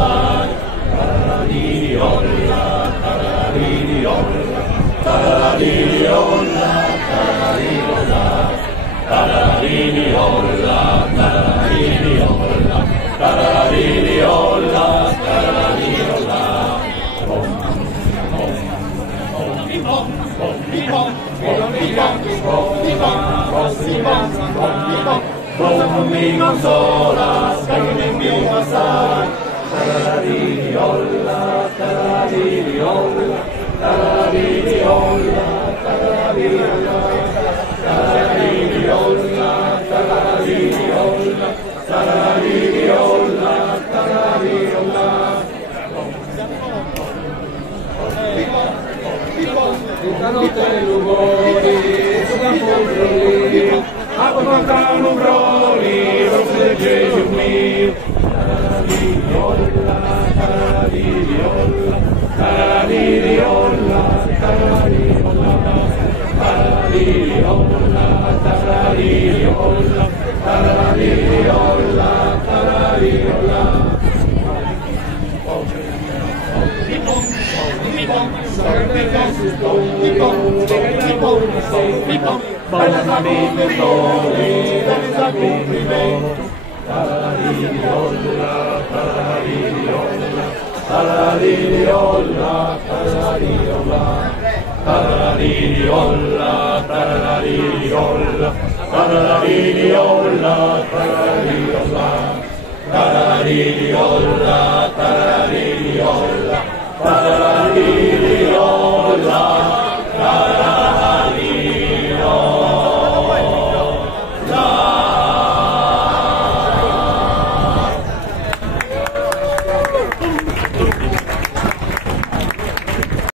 sai, tararini olla, tararini olla, tararini olla, tararini olla, tararini olla, tararini olla, tararini olla, tararini olla. Mi consola, sai che nel mio passare, tararini olla, tararini olla, tararini olla, tararini olla, tararini olla, tararini olla, tararini olla, tararini olla. Notte lumori, apro lontano broli, rosse Gesù mio. Tararini olla, tararini olla, tararini olla, tararini olla, tararini olla, tararini olla, tararini olla, tararini olla. Bella famiglia sole, senza complimento. Tararini olla, tararini olla, tararini olla, tararini olla, tararini olla, tararini olla, tararini olla, tararini olla, tararini olla, tararini olla.